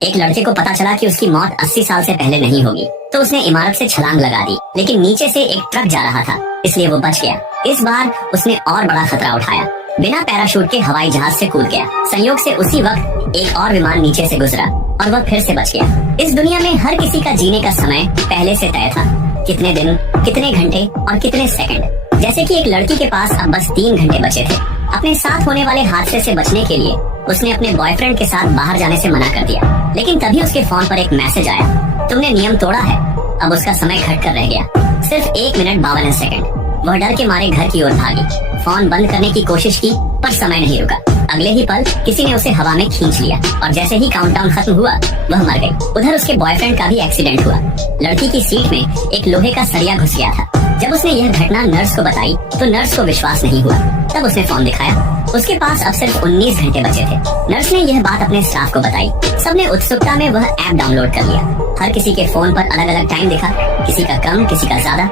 एक लड़के को पता चला कि उसकी मौत 80 साल से पहले नहीं होगी, तो उसने इमारत से छलांग लगा दी, लेकिन नीचे से एक ट्रक जा रहा था, इसलिए वो बच गया। इस बार उसने और बड़ा खतरा उठाया, बिना पैराशूट के हवाई जहाज से कूद गया। संयोग से उसी वक्त एक और विमान नीचे से गुजरा और वह फिर से बच गया। इस दुनिया में हर किसी का जीने का समय पहले से तय था, कितने दिन, कितने घंटे और कितने सेकंड। जैसे कि एक लड़की के पास अब बस 3 घंटे बचे थे। अपने साथ होने वाले हादसे से बचने के लिए उसने अपने बॉयफ्रेंड के साथ बाहर जाने से मना कर दिया, लेकिन तभी उसके फोन पर एक मैसेज आया, तुमने नियम तोड़ा है। अब उसका समय घट कर रह गया, सिर्फ 1 मिनट 52 सेकंड। वह डर के मारे घर की ओर भागी, फोन बंद करने की कोशिश की, पर समय नहीं रुका। अगले ही पल किसी ने उसे हवा में खींच लिया और जैसे ही काउंटडाउन खत्म हुआ वह मर गई। उधर उसके बॉयफ्रेंड का भी एक्सीडेंट हुआ। लड़की की सीट में एक लोहे का सरिया घुस गया था। जब उसने यह घटना नर्स को बताई तो नर्स को विश्वास नहीं हुआ। तब उसने फोन दिखाया, उसके पास अब सिर्फ 19 घंटे बचे थे। नर्स ने यह बात अपने स्टाफ को बताई। सबने उत्सुकता में वह ऐप डाउनलोड कर लिया। हर किसी के फोन पर अलग अलग टाइम दिखा, किसी का कम, किसी का ज्यादा,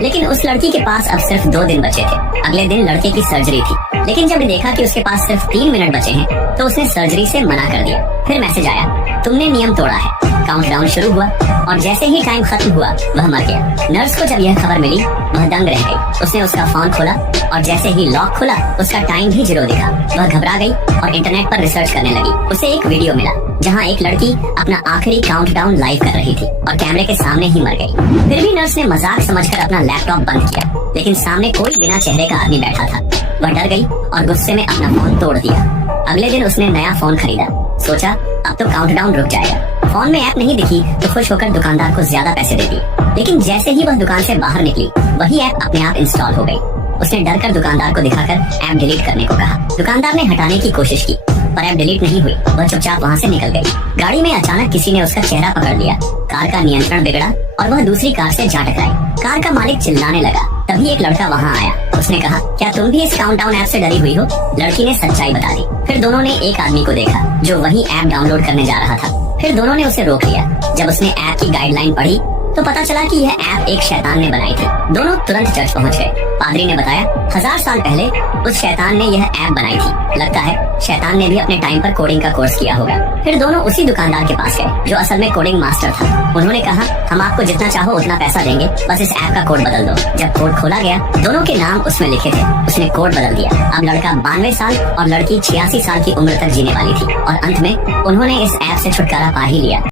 लेकिन उस लड़की के पास अब सिर्फ 2 दिन बचे थे। अगले दिन लड़के की सर्जरी थी, लेकिन जब देखा कि उसके पास सिर्फ 3 मिनट बचे हैं, तो उसने सर्जरी से मना कर दिया। फिर मैसेज आया, तुमने नियम तोड़ा है। काउंटडाउन शुरू हुआ और जैसे ही टाइम खत्म हुआ वह मर गया। नर्स को जब यह खबर मिली वह दंग रह गई। उसने उसका फोन खोला और जैसे ही लॉक खुला उसका टाइम भी 0 दिखा। वह घबरा गई और इंटरनेट पर रिसर्च करने लगी। उसे एक वीडियो मिला जहां एक लड़की अपना आखिरी काउंटडाउन लाइव कर रही थी और कैमरे के सामने ही मर गई। फिर भी नर्स ने मजाक समझकर अपना लैपटॉप बंद किया, लेकिन सामने कोई बिना चेहरे का आदमी बैठा था। वह डर गई और गुस्से में अपना फोन तोड़ दिया। अगले दिन उसने नया फोन खरीदा, सोचा अब तो काउंटडाउन रुक जाएगा। फोन में ऐप नहीं दिखी तो खुश होकर दुकानदार को ज्यादा पैसे दे दिए, लेकिन जैसे ही वह दुकान से बाहर निकली वही ऐप अपने आप इंस्टॉल हो गई। उसने डर कर दुकानदार को दिखाकर ऐप डिलीट करने को कहा। दुकानदार ने हटाने की कोशिश की, पर ऐप डिलीट नहीं हुई। वह चुपचाप वहाँ से निकल गई। गाड़ी में अचानक किसी ने उसका चेहरा पकड़ लिया। कार का नियंत्रण बिगड़ा और वह दूसरी कार से जा टकराई। कार का मालिक चिल्लाने लगा। तभी एक लड़का वहाँ आया। उसने कहा, क्या तुम भी इस काउंटडाउन ऐप से डरी हुई हो? लड़की ने सच्चाई बता दी। फिर दोनों ने एक आदमी को देखा जो वही ऐप डाउनलोड करने जा रहा था। फिर दोनों ने उसे रोक लिया। जब उसने ऐप की गाइडलाइन पढ़ी तो पता चला कि यह ऐप एक शैतान ने बनाई थी। दोनों तुरंत चर्च पहुंच गए। पादरी ने बताया, 1000 साल पहले उस शैतान ने यह ऐप बनाई थी। लगता है शैतान ने भी अपने टाइम पर कोडिंग का कोर्स किया होगा। फिर दोनों उसी दुकानदार के पास गए जो असल में कोडिंग मास्टर था। उन्होंने कहा, हम आपको जितना चाहो उतना पैसा देंगे, बस इस ऐप का कोड बदल दो। जब कोड खोला गया दोनों के नाम उसमें लिखे थे। उसने कोड बदल दिया। अब लड़का 92 साल और लड़की 86 साल की उम्र तक जीने वाली थी और अंत में उन्होंने इस ऐप से छुटकारा पा ही लिया।